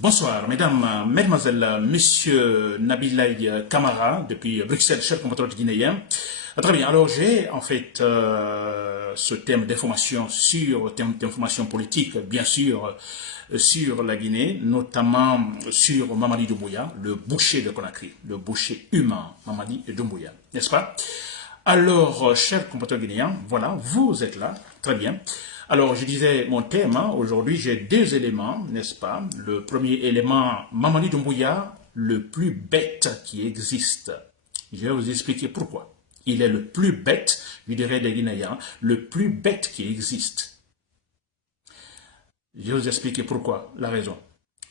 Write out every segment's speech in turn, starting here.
Bonsoir, mesdames, mesdemoiselles, messieurs Nabilaï Kamara, depuis Bruxelles, cher compatriote guinéen. Très bien, alors j'ai en fait ce thème d'information politique, bien sûr, sur la Guinée, notamment sur Mamadi Doumbouya, le boucher de Conakry, le boucher humain Mamadi Doumbouya, n'est-ce pas? Alors, chers compatriotes guinéens, voilà, vous êtes là, très bien. Alors, je disais mon thème, aujourd'hui j'ai deux éléments, n'est-ce pas? Le premier élément, Mamadi Doumbouya, le plus bête qui existe. Je vais vous expliquer pourquoi. Il est le plus bête, je dirais des Guinéens, le plus bête qui existe. Je vais vous expliquer pourquoi, la raison.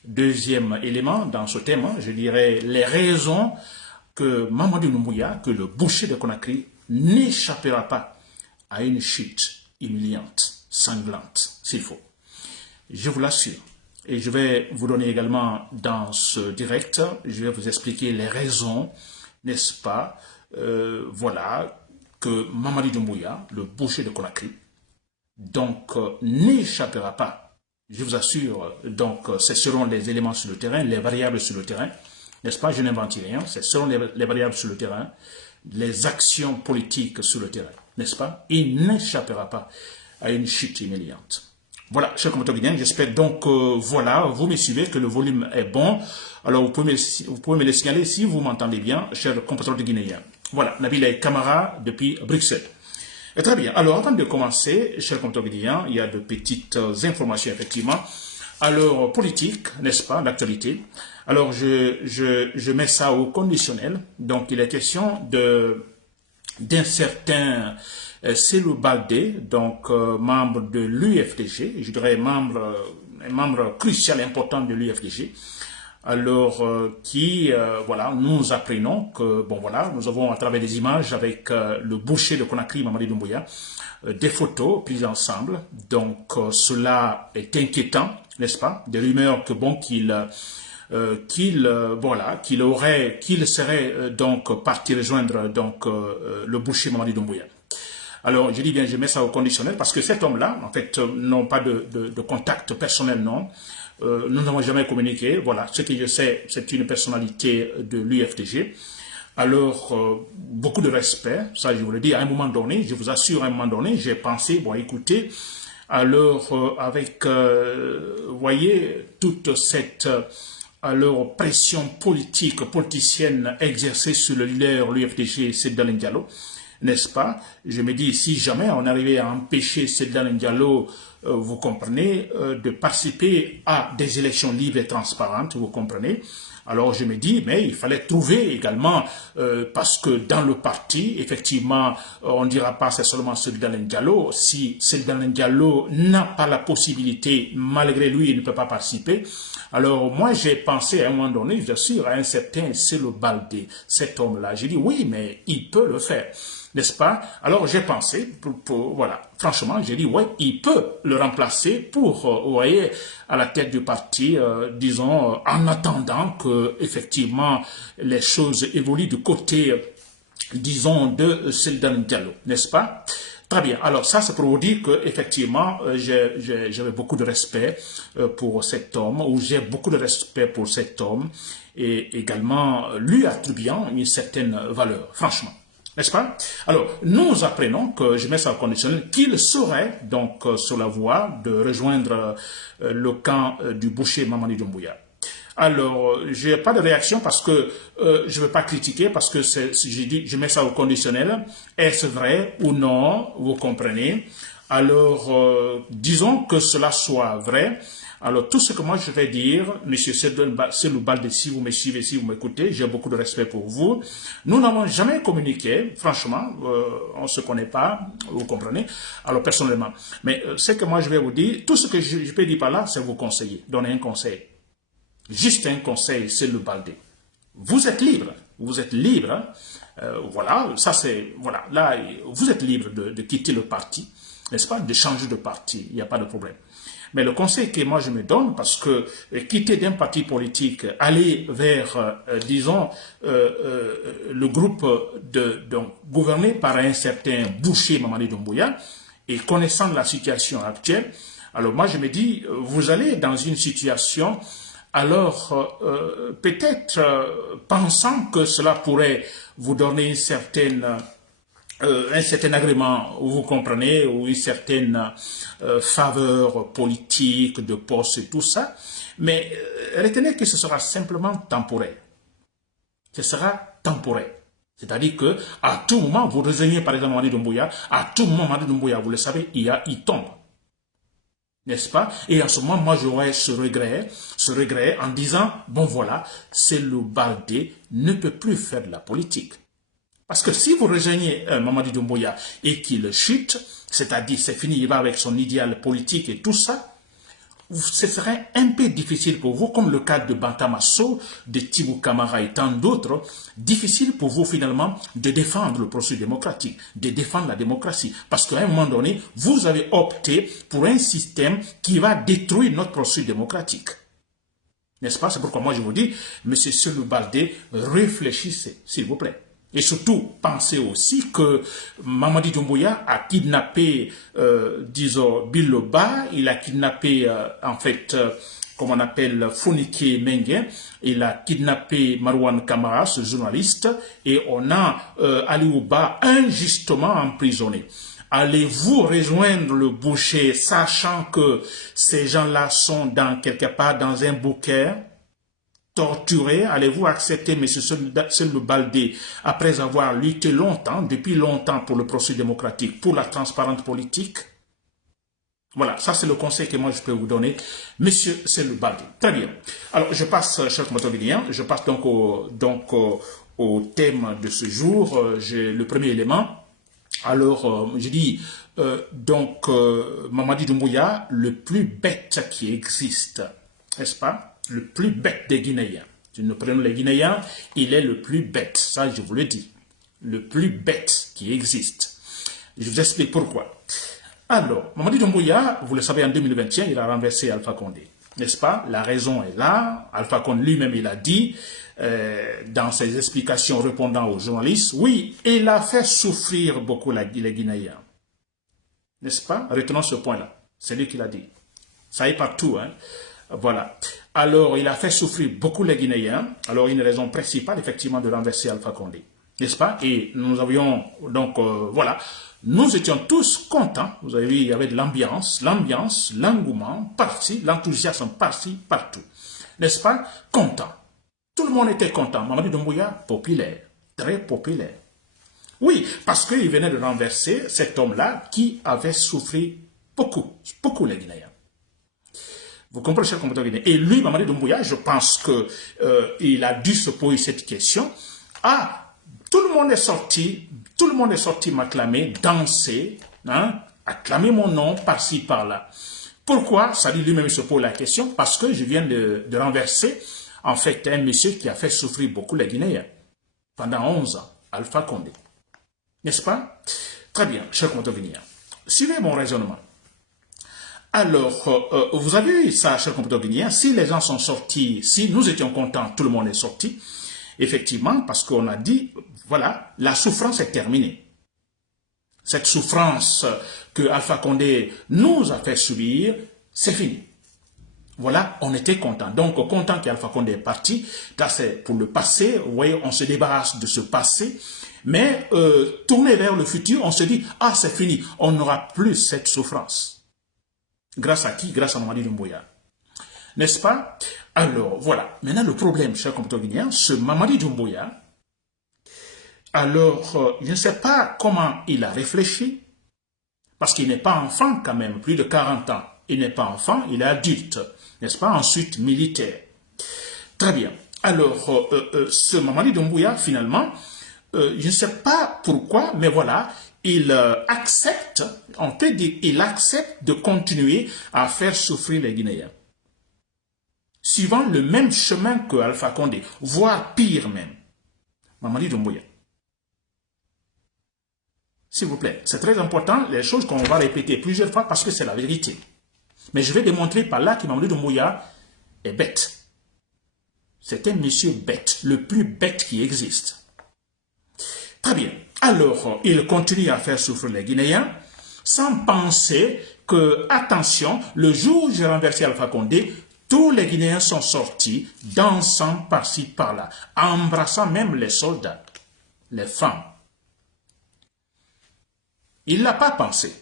Deuxième élément dans ce thème, je dirais les raisons que Mamadi Doumbouya, que le boucher de Conakry, n'échappera pas à une chute humiliante, sanglante, s'il faut. Je vous l'assure. Et je vais vous donner également dans ce direct, je vais vous expliquer les raisons, n'est-ce pas, voilà, que Mamadi Doumbouya, le boucher de Conakry, donc n'échappera pas. Je vous assure, donc ce seront les éléments sur le terrain, les variables sur le terrain, n'est-ce pas, je n'invente rien, ce seront les variables sur le terrain, les actions politiques sur le terrain, n'est-ce pas? Il n'échappera pas à une chute humiliante. Voilà, chers compatriotes guinéens, j'espère donc, voilà, vous me suivez, que le volume est bon. Alors, vous pouvez me le signaler si vous m'entendez bien, chers compatriotes guinéens. Voilà, Nabilaï Kamara depuis Bruxelles. Et très bien, alors avant de commencer, chers compatriotes guinéens, il y a de petites informations, effectivement. Alors, politique, n'est-ce pas, l'actualité. Alors, je mets ça au conditionnel. Donc, il est question d'un certain Cellou Baldé, donc membre de l'UFDG, je dirais un membre crucial, important de l'UFDG. Alors, voilà, nous apprenons que, bon voilà, nous avons à travers des images avec le boucher de Conakry, Mamadi Doumbouya, des photos prises ensemble. Donc, cela est inquiétant, n'est-ce pas? Des rumeurs que, bon, qu'il serait donc parti rejoindre donc le boucher Mamadi Doumbouya. Alors, je dis bien, je mets ça au conditionnel parce que cet homme-là, en fait, n'ont pas de contact personnel, non. Nous n'avons jamais communiqué. Voilà, ce que je sais, c'est une personnalité de l'UFDG. Alors, beaucoup de respect, ça je vous le dis, à un moment donné, je vous assure, à un moment donné, j'ai pensé, bon, écoutez, alors, avec, vous voyez, toute cette alors pression politicienne exercée sur le leader l'UFDG, Seydou Diallo, n'est-ce pas? Je me dis, si jamais on arrivait à empêcher Seydou Diallo, vous comprenez, de participer à des élections libres et transparentes, vous comprenez? Alors je me dis, mais il fallait trouver également, parce que dans le parti, effectivement, on ne dira pas c'est seulement Seydou Diallo. Si Seydou Diallo n'a pas la possibilité, malgré lui, il ne peut pas participer. Alors moi j'ai pensé à un moment donné, bien sûr, à un certain Cellou Baldé, cet homme-là. J'ai dit oui, mais il peut le faire. N'est-ce pas? Alors j'ai pensé, voilà, franchement, j'ai dit, ouais, il peut le remplacer pour, vous voyez, à la tête du parti, disons, en attendant que, effectivement, les choses évoluent du côté, disons, de Seydou Diallo, n'est-ce pas? Très bien, alors ça c'est pour vous dire que effectivement j'avais beaucoup de respect pour cet homme, ou j'ai beaucoup de respect pour cet homme, et également lui attribuant une certaine valeur, franchement. N'est-ce pas? Alors, nous apprenons que, je mets ça au conditionnel, qu'il serait donc sur la voie de rejoindre le camp du boucher Mamadi Doumbouya. Alors, je n'ai pas de réaction parce que je ne veux pas critiquer, parce que je mets ça au conditionnel. Est-ce vrai ou non? Vous comprenez? Alors, disons que cela soit vrai. Alors, tout ce que moi je vais dire, monsieur Cellou Baldé, si vous me suivez, si vous m'écoutez, j'ai beaucoup de respect pour vous. Nous n'avons jamais communiqué, franchement, on ne se connaît pas, vous comprenez, alors personnellement. Mais ce que moi je vais vous dire, tout ce que je peux dire par là, c'est vous conseiller, donner un conseil. Juste un conseil, Cellou Baldé. Vous êtes libre, voilà, ça c'est, voilà, là, vous êtes libre de quitter le parti, n'est-ce pas, de changer de parti, il n'y a pas de problème. Mais le conseil que moi je me donne, parce que quitter d'un parti politique, aller vers, disons, le groupe donc, gouverné par un certain boucher Mamadi Doumbouya, et connaissant la situation actuelle, alors moi je me dis, vous allez dans une situation Alors, peut-être pensant que cela pourrait vous donner un certain agrément, vous comprenez, ou une certaine faveur politique, de poste et tout ça, mais retenez que ce sera simplement temporaire. Ce sera temporaire. C'est-à-dire que à tout moment, vous rejoignez par exemple Mamadi Doumbouya, à tout moment Mamadi Doumbouya, vous le savez, il tombe. N'est-ce pas? Et en ce moment, moi, j'aurais ce regret en disant, bon voilà, c'est le Baldé ne peut plus faire de la politique. Parce que si vous rejoignez Mamadi Doumbouya et qu'il chute, c'est-à-dire c'est fini, il va avec son idéal politique et tout ça, ce serait un peu difficile pour vous, comme le cas de Bantamasso, de Tibou Kamara et tant d'autres, difficile pour vous finalement de défendre le processus démocratique, de défendre la démocratie. Parce qu'à un moment donné, vous avez opté pour un système qui va détruire notre processus démocratique. N'est-ce pas? C'est pourquoi moi je vous dis, M. Selou Baldé, réfléchissez, s'il vous plaît. Et surtout, pensez aussi que Mamadi Doumbouya a kidnappé, disons, Biloba, il a kidnappé, en fait, comme on appelle, Fonike Mengue, il a kidnappé Marwan Kamara, ce journaliste, et on a Aliouba injustement emprisonné. Allez-vous rejoindre le boucher, sachant que ces gens-là sont quelque part dans un bouquet torturé? Allez-vous accepter M. Selou Baldé après avoir lutté longtemps, depuis longtemps pour le processus démocratique, pour la transparence politique? Voilà, ça c'est le conseil que moi je peux vous donner, M. Selou Baldé. Très bien. Alors je passe, chers motoguinéens, je passe donc au thème de ce jour. J'ai le premier élément. Alors, je dis, Mamadi Doumbouya, le plus bête qui existe, n'est-ce pas? Le plus bête des Guinéens. Si nous prenons les Guinéens, il est le plus bête, ça je vous le dis. Le plus bête qui existe. Je vous explique pourquoi. Alors, Mamadi Doumbouya, vous le savez, en 2021, il a renversé Alpha Condé. N'est-ce pas? La raison est là. Alpha Condé lui-même, il a dit, dans ses explications répondant aux journalistes, oui, il a fait souffrir beaucoup les Guinéens. N'est-ce pas? Retenons ce point-là. C'est lui qui l'a dit. Ça est partout, hein. Voilà. Alors, il a fait souffrir beaucoup les Guinéens. Alors, une raison principale, effectivement, de renverser Alpha Condé. N'est-ce pas? Et nous avions, donc, voilà. Nous étions tous contents. Vous avez vu, il y avait de l'ambiance, l'engouement, parti, l'enthousiasme parti, partout. N'est-ce pas? Content. Tout le monde était content. Mamadi Doumbouya, populaire. Très populaire. Oui, parce qu'il venait de renverser cet homme-là qui avait souffert beaucoup, beaucoup les Guinéens. Vous comprenez, cher compatriotes guinéens. Et lui, Mamadi Doumbouya, je pense qu'il a dû se poser cette question. Ah, tout le monde est sorti m'acclamer, danser, hein, acclamer mon nom par-ci, par-là. Pourquoi? Ça dit lui-même se pose la question. Parce que je viens de renverser, en fait, un monsieur qui a fait souffrir beaucoup les Guinéens. Pendant 11 ans, Alpha Condé. N'est-ce pas? Très bien, cher compatriotes guinéens. Suivez mon raisonnement. Alors, vous avez vu ça, cher compatriotes guinéens, si les gens sont sortis, si nous étions contents, tout le monde est sorti, effectivement, parce qu'on a dit, voilà, la souffrance est terminée. Cette souffrance que Alpha Condé nous a fait subir, c'est fini. Voilà, on était content. Donc, content qu'Alpha Condé est parti, là c'est pour le passé, vous voyez, on se débarrasse de ce passé, mais tourner vers le futur, on se dit, ah c'est fini, on n'aura plus cette souffrance. Grâce à qui? Grâce à Mamadi Doumbouya. N'est-ce pas? Alors, voilà. Maintenant, le problème, chers compatriotes guinéens, ce Mamadi Doumbouya, alors, je ne sais pas comment il a réfléchi, parce qu'il n'est pas enfant quand même, plus de 40 ans. Il n'est pas enfant, il est adulte, n'est-ce pas? Ensuite, militaire. Très bien. Alors, ce Mamadi Doumbouya, finalement, je ne sais pas pourquoi, mais voilà, il accepte, on peut dire, il accepte de continuer à faire souffrir les Guinéens. Suivant le même chemin que Alpha Condé, voire pire même. Mamadi Doumbouya. S'il vous plaît, c'est très important, les choses qu'on va répéter plusieurs fois parce que c'est la vérité. Mais je vais démontrer par là que Mamadi Doumbouya est bête. C'est un monsieur bête, le plus bête qui existe. Très bien. Alors, il continue à faire souffrir les Guinéens sans penser que, attention, le jour où j'ai renversé Alpha Condé, Tous les Guinéens sont sortis, dansant par-ci, par-là, embrassant même les soldats, les femmes. Il n'a pas pensé.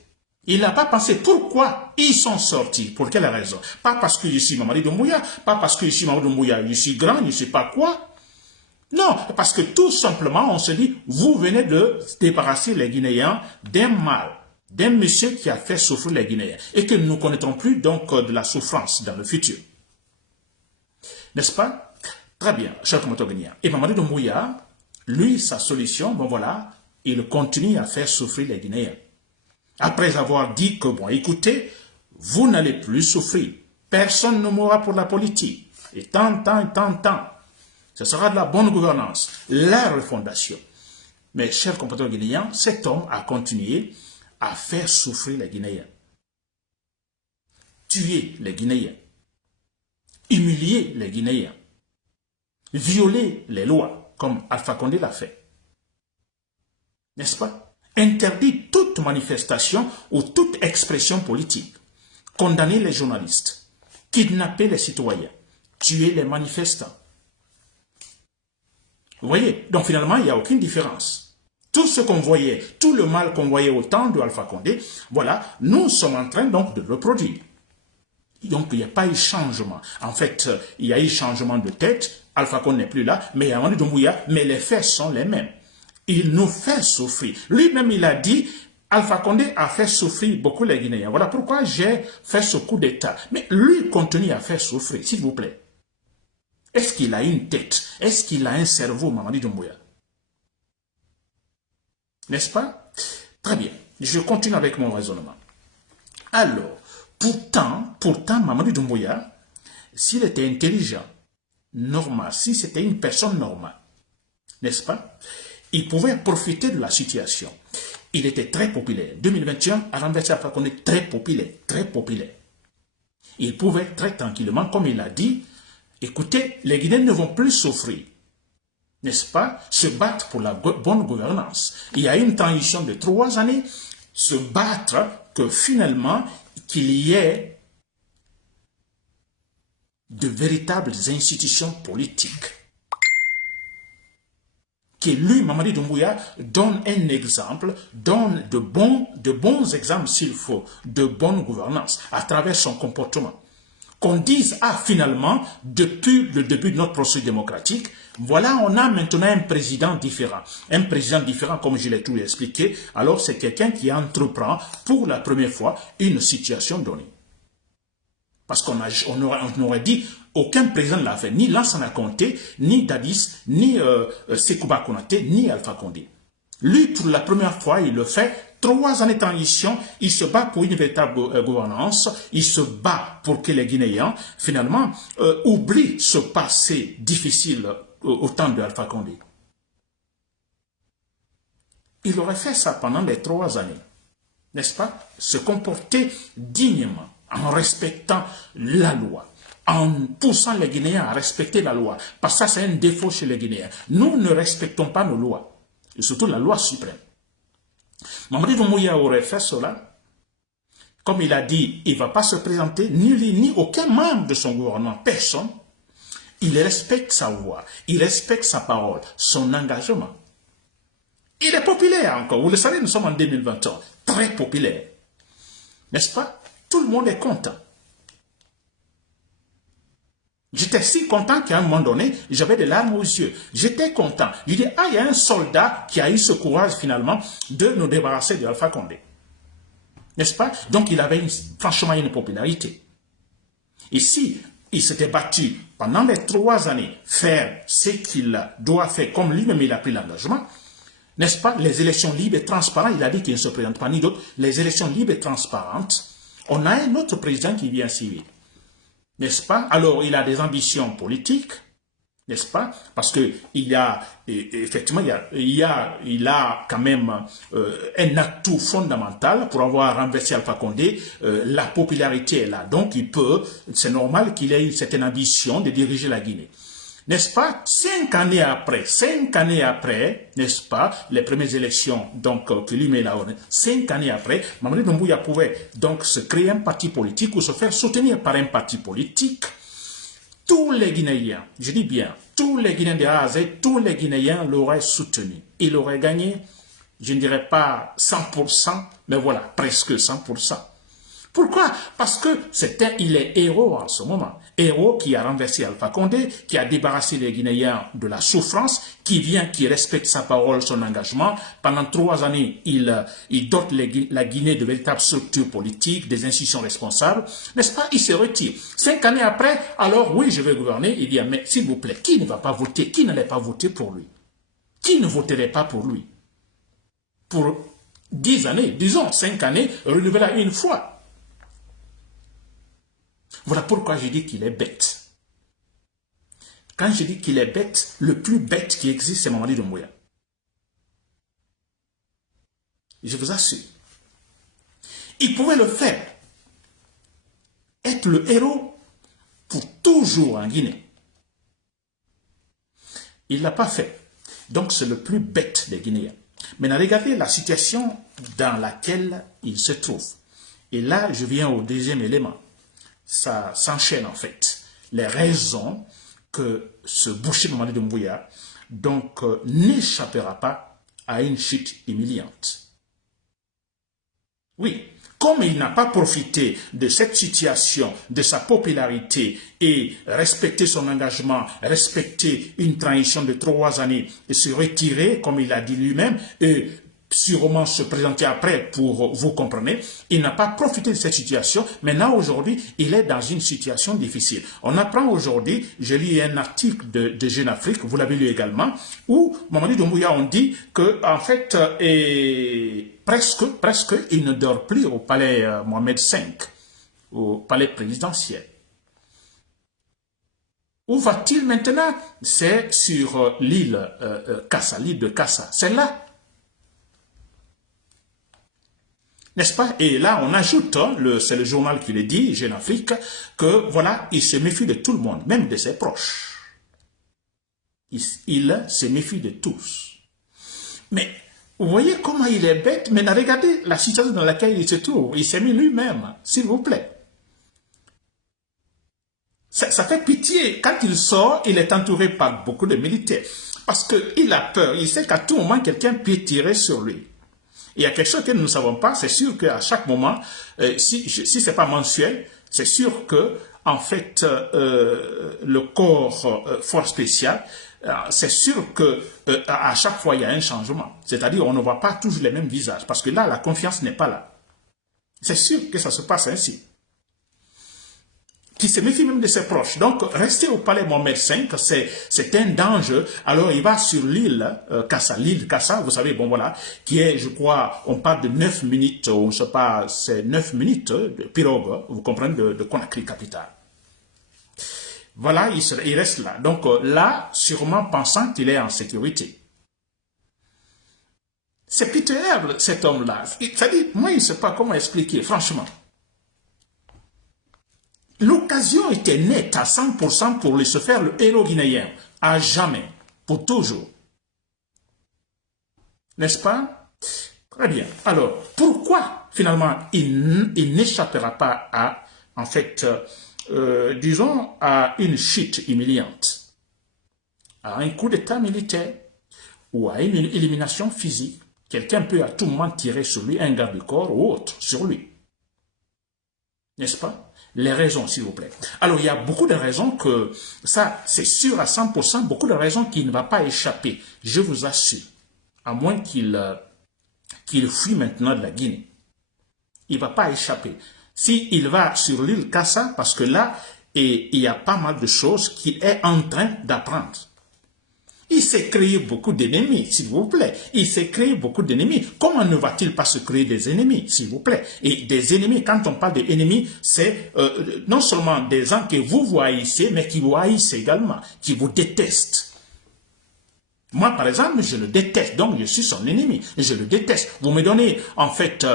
Il n'a pas pensé pourquoi ils sont sortis. Pour quelle raison? Pas parce que je suis Mamadi Doumbouya, pas parce que je suis Mamadi Doumbouya, je suis grand, je ne sais pas quoi. Non, parce que tout simplement, on se dit, vous venez de débarrasser les Guinéens d'un mal, d'un monsieur qui a fait souffrir les Guinéens et que nous ne connaîtrons plus donc de la souffrance dans le futur. N'est-ce pas? Très bien, cher commentateur guinéen. Et Mamadi Doumbouya, lui, sa solution, bon voilà, il continue à faire souffrir les Guinéens. Après avoir dit que, bon, écoutez, vous n'allez plus souffrir. Personne ne mourra pour la politique. Et tant. Ce sera de la bonne gouvernance, la refondation. Mais, chers compatriotes guinéens, cet homme a continué à faire souffrir les Guinéens. Tuer les Guinéens. Humilier les Guinéens. Violer les lois, comme Alpha Condé l'a fait. N'est-ce pas? Interdit toute manifestation ou toute expression politique. Condamner les journalistes. Kidnapper les citoyens. Tuer les manifestants. Vous voyez? Donc finalement, il n'y a aucune différence. Tout ce qu'on voyait, tout le mal qu'on voyait au temps de Alpha Condé, voilà, nous sommes en train donc de le reproduire. Donc il n'y a pas eu changement. En fait, il y a eu changement de tête. Alpha Condé n'est plus là, mais il y a Mamadi Doumbouya, mais les faits sont les mêmes. Il nous fait souffrir. Lui-même, il a dit, Alpha Condé a fait souffrir beaucoup les Guinéens. Voilà pourquoi j'ai fait ce coup d'État. Mais lui continue à faire souffrir, s'il vous plaît. Est-ce qu'il a une tête? Est-ce qu'il a un cerveau, Mamadi Doumbouya? N'est-ce pas? Très bien. Je continue avec mon raisonnement. Alors, pourtant, Mamadi Doumbouya, s'il était intelligent, normal, si c'était une personne normale, n'est-ce pas? Il pouvait profiter de la situation. Il était très populaire. 2021, à renverser Alpha Condé, très populaire, très populaire. Il pouvait très tranquillement, comme il a dit, écoutez, les Guinéens ne vont plus souffrir, n'est-ce pas, se battre pour la bonne gouvernance. Il y a une transition de 3 années, se battre que finalement, qu'il y ait de véritables institutions politiques. Que lui, Mamadi Doumbouya, donne un exemple, donne de bons exemples s'il faut, de bonne gouvernance à travers son comportement. Qu'on dise, ah, finalement, depuis le début de notre processus démocratique, voilà, on a maintenant un président différent. Un président différent, comme je l'ai tout expliqué, alors c'est quelqu'un qui entreprend pour la première fois une situation donnée. Parce qu'on aurait dit, aucun président ne l'a fait, ni Lansana Conté, ni Dadis, ni Sekouba Konaté, ni Alpha Condé. Lui, pour la première fois, il le fait. 3 années de transition, il se bat pour une véritable gouvernance, il se bat pour que les Guinéens, finalement, oublient ce passé difficile au temps de Alpha Condé. Il aurait fait ça pendant les 3 années, n'est-ce pas? Se comporter dignement, en respectant la loi, en poussant les Guinéens à respecter la loi. Parce que ça, c'est un défaut chez les Guinéens. Nous ne respectons pas nos lois, et surtout la loi suprême. Mamadi Doumbouya aurait fait cela. Comme il a dit, il ne va pas se présenter, ni lui, ni aucun membre de son gouvernement, personne. Il respecte sa voix, il respecte sa parole, son engagement. Il est populaire encore. Vous le savez, nous sommes en 2021, très populaire. N'est-ce pas? Tout le monde est content. J'étais si content qu'à un moment donné, j'avais des larmes aux yeux. J'étais content. Je dis, ah, il y a un soldat qui a eu ce courage finalement de nous débarrasser de Alpha Condé. N'est-ce pas? Donc il avait franchement une popularité. Ici, il s'était battu pendant les 3 années, faire ce qu'il doit faire, comme lui-même il a pris l'engagement. N'est-ce pas? Les élections libres et transparentes, il a dit qu'il ne se présente pas ni d'autres. Les élections libres et transparentes, on a un autre président qui vient suivre. N'est-ce pas? Alors, il a des ambitions politiques, n'est-ce pas? Parce que il a, effectivement, il a quand même un atout fondamental pour avoir renversé Alpha Condé. La popularité est là. Donc, c'est normal qu'il ait une certaine ambition de diriger la Guinée. N'est-ce pas? 5 années après, n'est-ce pas, les premières élections, donc, que lui met là, 5 années après, Mamadi Doumbouya pouvait donc se créer un parti politique ou se faire soutenir par un parti politique tous les Guinéens, je dis bien, tous les Guinéens de A à Z, tous les Guinéens l'auraient soutenu. Il aurait gagné, je ne dirais pas 100%, mais voilà, presque 100%. Pourquoi? Parce que il est héros en ce moment. Héros qui a renversé Alpha Condé, qui a débarrassé les Guinéens de la souffrance, qui respecte sa parole, son engagement. Pendant 3 années, il dote la Guinée de véritables structures politiques, des institutions responsables. N'est-ce pas? Il se retire. 5 années après, alors oui, je vais gouverner. Il dit, mais s'il vous plaît, qui ne va pas voter? Qui n'allait pas voter pour lui? Qui ne voterait pas pour lui? Pour 10 années, disons 5 années, renouvelable une fois. Voilà pourquoi je dis qu'il est bête. Quand je dis qu'il est bête, le plus bête qui existe, c'est Mamadi Doumbouya. Je vous assure. Il pouvait le faire. Être le héros pour toujours en Guinée. Il ne l'a pas fait. Donc c'est le plus bête des Guinéens. Maintenant, regardez la situation dans laquelle il se trouve. Et là, je viens au deuxième élément. Ça s'enchaîne en fait. Les raisons que ce boucher Mamadi Doumbouya donc n'échappera pas à une chute humiliante. Oui, comme il n'a pas profité de cette situation, de sa popularité et respecté son engagement, respecté une transition de 3 années et se retirer, comme il a dit lui-même, et sûrement se présenter après pour vous comprenez, il n'a pas profité de cette situation. Maintenant, aujourd'hui, il est dans une situation difficile. On apprend aujourd'hui, je lis un article de Jeune Afrique, vous l'avez lu également, où Mamadi Doumbouya, on dit que en fait, presque, il ne dort plus au palais Mohamed V, au palais présidentiel. Où va-t-il maintenant? C'est sur l'île Kassa, l'île de Kassa. C'est là. N'est-ce pas? Et là, on ajoute, hein, c'est le journal qui le dit, Jeune Afrique, que voilà, il se méfie de tout le monde, même de ses proches. Il se méfie de tous. Mais, vous voyez comment il est bête? Maintenant, regardez la situation dans laquelle il se trouve. Il s'est mis lui-même, s'il vous plaît. Ça fait pitié. Quand il sort, il est entouré par beaucoup de militaires. Parce qu'il a peur. Il sait qu'à tout moment, quelqu'un peut tirer sur lui. Il y a quelque chose que nous ne savons pas, c'est sûr qu'à chaque moment, si ce n'est pas mensuel, c'est sûr que, en fait, le corps force spécial, c'est sûr que à chaque fois, il y a un changement. C'est-à-dire, on ne voit pas toujours les mêmes visages, parce que là, la confiance n'est pas là. C'est sûr que ça se passe ainsi. Qui se méfie même de ses proches. Donc, rester au palais Mohamed V, c'est un danger. Alors, il va sur l'île Kassa, l'île Kassa, vous savez, bon voilà, qui est, je crois, on parle de 9 minutes, on ne sait pas, c'est 9 minutes de pirogue, vous comprenez, de Conakry, capitale. Voilà, il reste là. Donc, là, sûrement pensant qu'il est en sécurité. C'est pitoyable, cet homme-là. C'est-à-dire, moi, je ne sais pas comment expliquer, franchement. L'occasion était nette à 100% pour lui se faire le héros guinéen, à jamais, pour toujours. N'est-ce pas? Très bien. Alors, pourquoi finalement il n'échappera pas à, en fait, disons, à une chute humiliante, à un coup d'état militaire ou à une élimination physique? Quelqu'un peut à tout moment tirer sur lui, un garde du corps ou autre, sur lui. N'est-ce pas? Les raisons, s'il vous plaît. Alors, il y a beaucoup de raisons que, ça, c'est sûr à 100%, beaucoup de raisons qui ne va pas échapper, je vous assure, à moins qu'il fuit maintenant de la Guinée. Il ne va pas échapper. S'il va sur l'île Kassa, parce que là, il y a pas mal de choses qu'il est en train d'apprendre. Il s'est créé beaucoup d'ennemis, s'il vous plaît. Il s'est créé beaucoup d'ennemis. Comment ne va-t-il pas se créer des ennemis, s'il vous plaît? Et des ennemis, quand on parle d'ennemis, c'est non seulement des gens que vous haïssez, mais qui vous haïssent également, qui vous détestent. Moi, par exemple, je le déteste, donc je suis son ennemi. Je le déteste. Vous me donnez, en fait,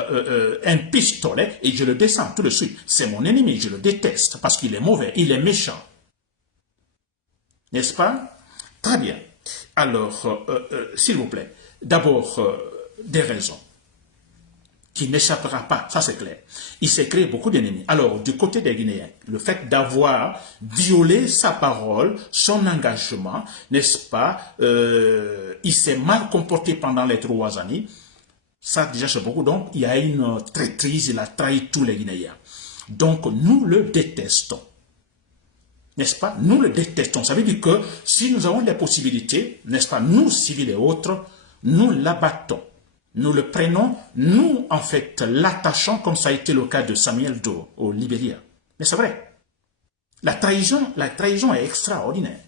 un pistolet et je le descends tout de suite. C'est mon ennemi, je le déteste parce qu'il est mauvais, il est méchant. N'est-ce pas? Très bien. Alors, s'il vous plaît, d'abord, des raisons qui n'échappera pas, ça c'est clair. Il s'est créé beaucoup d'ennemis. Alors, du côté des Guinéens, le fait d'avoir violé sa parole, son engagement, n'est-ce pas, il s'est mal comporté pendant les 3 années, ça déjà c'est beaucoup, donc il y a une traîtrise, il a trahi tous les Guinéens. Donc nous le détestons. N'est-ce pas? Nous le détestons. Ça veut dire que si nous avons les possibilités, n'est-ce pas, nous, civils et autres, nous l'abattons. Nous le prenons, nous, en fait, l'attachons, comme ça a été le cas de Samuel Doe au Libéria. Mais c'est vrai. La trahison est extraordinaire.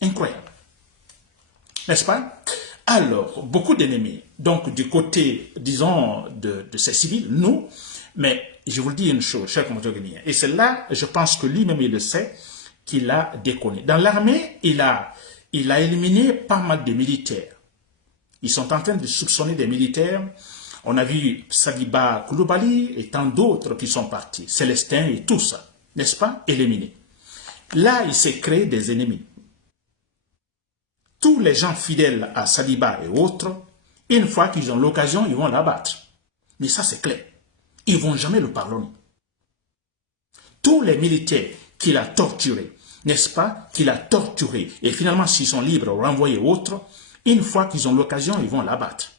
Incroyable. N'est-ce pas? Alors, beaucoup d'ennemis. Donc, du côté, disons, de ces civils, nous, mais je vous le dis une chose, cher compatriotes guinéens, et c'est là, je pense que lui-même, il le sait, qu'il a déconné. Dans l'armée, il a éliminé pas mal de militaires. Ils sont en train de soupçonner des militaires. On a vu Sadiba Koulibaly et tant d'autres qui sont partis. Célestin et tout ça, n'est-ce pas, éliminés. Là, il s'est créé des ennemis. Tous les gens fidèles à Sadiba et autres, une fois qu'ils ont l'occasion, ils vont l'abattre. Mais ça, c'est clair. Ils ne vont jamais le pardonner. Tous les militaires qu'il a torturés, n'est-ce pas, qu'il a torturés, et finalement, s'ils sont libres, renvoyés autres, une fois qu'ils ont l'occasion, ils vont l'abattre.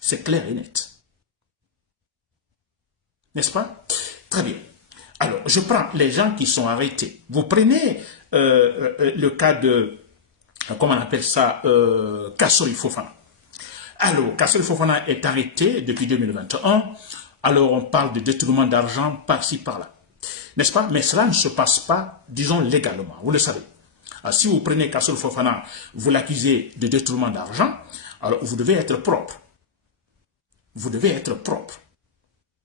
C'est clair et net. N'est-ce pas? Très bien. Alors, je prends les gens qui sont arrêtés. Vous prenez le cas de, comment on appelle ça, Kassori Fofana. Alors, Kassori Fofana est arrêté depuis 2021. Alors, on parle de détournement d'argent par-ci, par-là. N'est-ce pas? Mais cela ne se passe pas, disons, légalement. Vous le savez. Alors, si vous prenez Kassori Fofana, vous l'accusez de détournement d'argent, alors vous devez être propre. Vous devez être propre.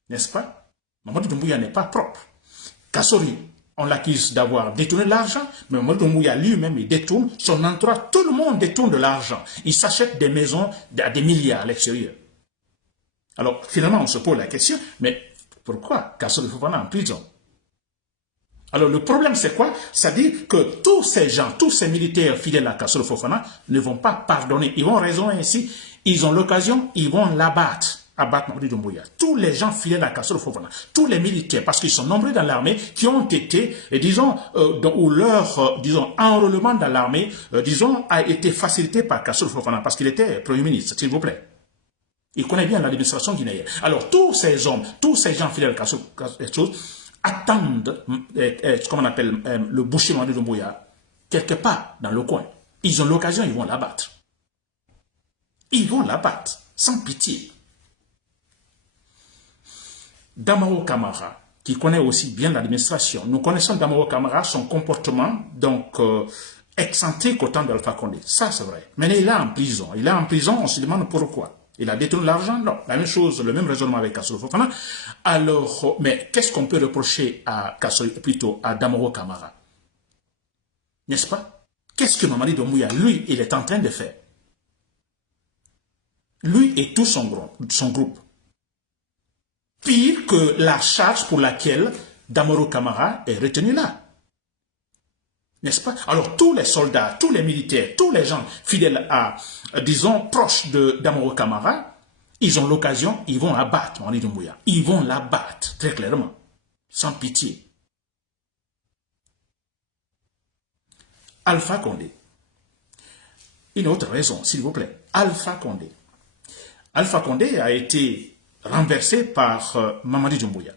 N'est-ce pas? Mamadou Doumbouya n'est pas propre. Kassori, on l'accuse d'avoir détourné l'argent, mais Mamadou Doumbouya lui-même, il détourne, son entourage, tout le monde détourne de l'argent. Il s'achète des maisons à des milliards à l'extérieur. Alors, finalement, on se pose la question, mais pourquoi Kassori Fofana en prison? Alors, le problème, c'est quoi? C'est-à-dire que tous ces gens, tous ces militaires fidèles à Kassori Fofana ne vont pas pardonner. Ils vont raisonner ainsi. Ils ont l'occasion, ils vont l'abattre. Abattre Mamadou Doumbouya. Tous les gens fidèles à Kassori Fofana, tous les militaires, parce qu'ils sont nombreux dans l'armée, qui ont été, disons, ou leur, disons, enrôlement dans l'armée, disons, a été facilité par Kassori Fofana, parce qu'il était Premier ministre, s'il vous plaît. Il connaît bien l'administration guinéenne. Alors, tous ces hommes, tous ces gens fidèles à Kassori Fofana, attendent, comment on appelle, le boucher Mamadou Doumbouya, quelque part dans le coin. Ils ont l'occasion, ils vont l'abattre. Ils vont l'abattre, sans pitié. Damaro Camara, qui connaît aussi bien l'administration, nous connaissons Damaro Camara, son comportement, donc, excentrique au temps d'Alpha Condé. Ça, c'est vrai. Mais il est en prison. Il est en prison, on se demande pourquoi. Il a détourné l'argent? Non. La même chose, le même raisonnement avec Kassori Fofana. Alors, mais qu'est-ce qu'on peut reprocher à plutôt à Damaro Camara? N'est-ce pas? Qu'est-ce que Mamadi Doumbouya, lui, il est en train de faire? Lui et tout son groupe. Pire que la charge pour laquelle Damaro Camara est retenu là. N'est-ce pas? Alors, tous les soldats, tous les militaires, tous les gens fidèles à, disons, proches de Damaro Camara, ils ont l'occasion, ils vont abattre Mamadi Doumbouya. Ils vont l'abattre, très clairement, sans pitié. Alpha Condé. Une autre raison, s'il vous plaît. Alpha Condé. Alpha Condé a été renversé par Mamadi Doumbouya.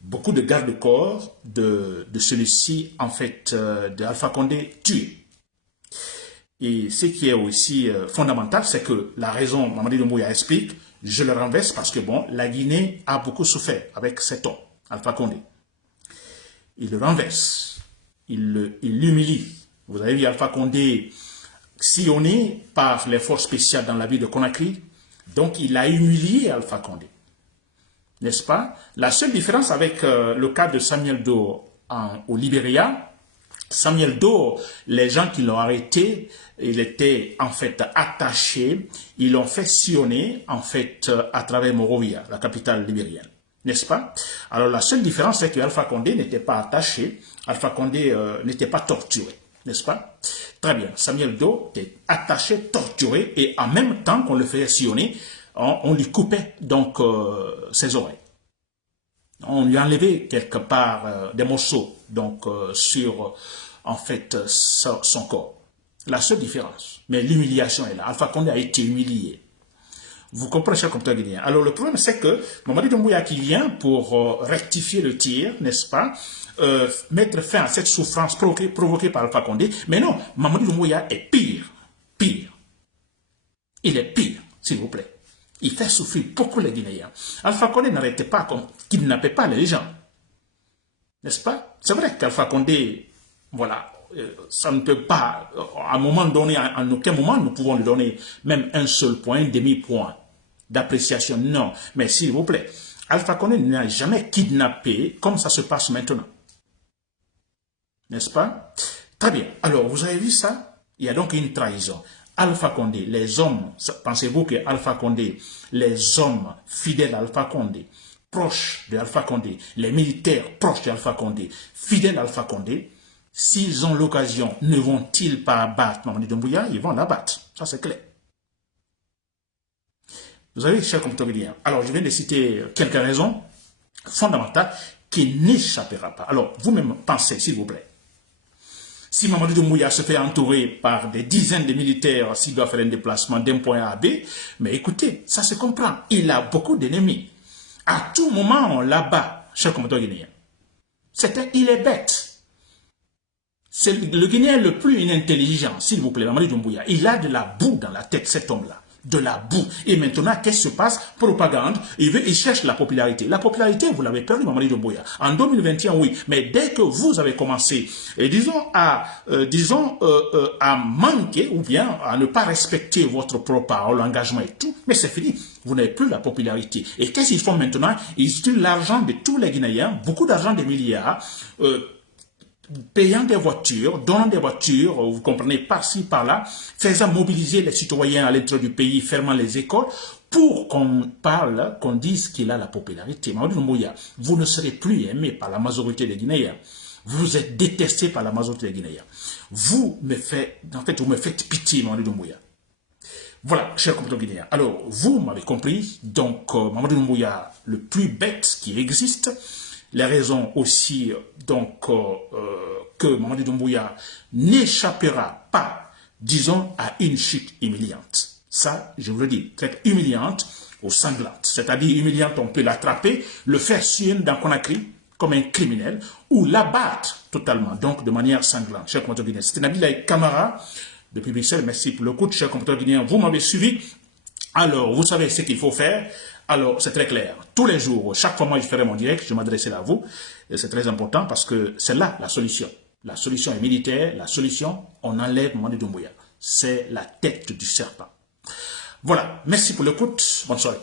Beaucoup de gardes-corps de celui-ci, en fait, de Alpha Condé, tués. Et ce qui est aussi fondamental, c'est que la raison, Mamadi Doumbouya explique, je le renverse parce que, bon, la Guinée a beaucoup souffert avec cet homme, Alpha Condé. Il le renverse, il l'humilie. Vous avez vu Alpha Condé sillonné par les forces spéciales dans la ville de Conakry, donc il a humilié Alpha Condé. N'est-ce pas? La seule différence avec le cas de Samuel Doe au Libéria, Samuel Doe, les gens qui l'ont arrêté, il était en fait attaché, ils l'ont fait sillonner en fait à travers Monrovia, la capitale libérienne. N'est-ce pas? Alors la seule différence c'est que Alpha Condé n'était pas attaché, Alpha Condé n'était pas torturé. N'est-ce pas? Très bien, Samuel Doe était attaché, torturé et en même temps qu'on le faisait sillonner, on lui coupait donc ses oreilles. On lui enlevait quelque part des morceaux donc sur en fait son corps. La seule différence. Mais l'humiliation est là. Alpha Condé a été humilié. Vous comprenez, cher compteur guinéen. Alors, le problème, c'est que Mamadi Doumbouya qui vient pour rectifier le tir, n'est-ce pas, mettre fin à cette souffrance provoquée par Alpha Condé. Mais non, Mamadi Doumbouya est pire. Pire. Il est pire, s'il vous plaît. Il fait souffrir beaucoup les Guinéens. Alpha Condé n'arrêtait pas, kidnappait pas les gens. N'est-ce pas? C'est vrai qu'Alpha Condé, voilà, ça ne peut pas, à un moment donné, en aucun moment, nous pouvons lui donner même un seul point, un demi-point d'appréciation. Non, mais s'il vous plaît, Alpha Condé n'a jamais kidnappé comme ça se passe maintenant. N'est-ce pas? Très bien. Alors, vous avez vu ça? Il y a donc une trahison. Alpha Condé, les hommes, pensez-vous que Alpha Condé, les hommes fidèles à Alpha Condé, proches de Alpha Condé, les militaires proches de Alpha Condé, fidèles à Alpha Condé, s'ils ont l'occasion, ne vont-ils pas abattre Mamadi Doumbouya? Ils vont l'abattre. Ça, c'est clair. Vous avez, cher compteur guinéen, alors je viens de citer quelques raisons fondamentales qui n'échappera pas. Alors, vous-même pensez, s'il vous plaît. Si Mamadi Doumbouya se fait entourer par des dizaines de militaires s'il doit faire un déplacement d'un point A à B, mais écoutez, ça se comprend. Il a beaucoup d'ennemis. À tout moment, on l'abat, cher compteur guinéen. Il est bête. C'est le Guinéen le plus inintelligent, s'il vous plaît, Mamadi Doumbouya. Il a de la boue dans la tête, cet homme-là. De la boue. Et maintenant, qu'est-ce qui se passe? Propagande. Il cherche la popularité. La popularité, vous l'avez perdu, Mamadi Doumbouya. En 2021, oui. Mais dès que vous avez commencé, à manquer ou bien à ne pas respecter votre propre parole, engagement et tout, mais c'est fini. Vous n'avez plus la popularité. Et qu'est-ce qu'ils font maintenant? Ils utilisent l'argent de tous les Guinéens, beaucoup d'argent, des milliards, payant des voitures, donnant des voitures, vous comprenez, par-ci, par-là, faisant mobiliser les citoyens à l'intérieur du pays, fermant les écoles, pour qu'on parle, qu'on dise qu'il a la popularité. Mamadi Doumbouya, vous ne serez plus aimé par la majorité des Guinéens. Vous êtes détesté par la majorité des Guinéens. Vous me faites pitié, Mamadi Doumbouya. Voilà, cher compteur guinéen. Alors, vous m'avez compris, donc Mamadi Doumbouya, le plus bête qui existe. Les raisons aussi donc que Mamadi Doumbouya n'échappera pas, disons, à une chute humiliante. Ça, je vous le dis, très humiliante ou sanglante. C'est-à-dire humiliante, on peut l'attraper, le faire suer dans Conakry comme un criminel ou l'abattre totalement, donc de manière sanglante. Cher compteur guinéen, c'était Nabil Camara depuis Bruxelles. Merci pour le coup, cher compteur guinéen. Vous m'avez suivi. Alors, vous savez ce qu'il faut faire. Alors, c'est très clair. Tous les jours, chaque fois moi je ferai mon direct, je m'adresserai à vous. C'est très important parce que c'est là la solution. La solution est militaire. La solution, on enlève Mamadi Doumbouya. C'est la tête du serpent. Voilà. Merci pour l'écoute. Bonne soirée.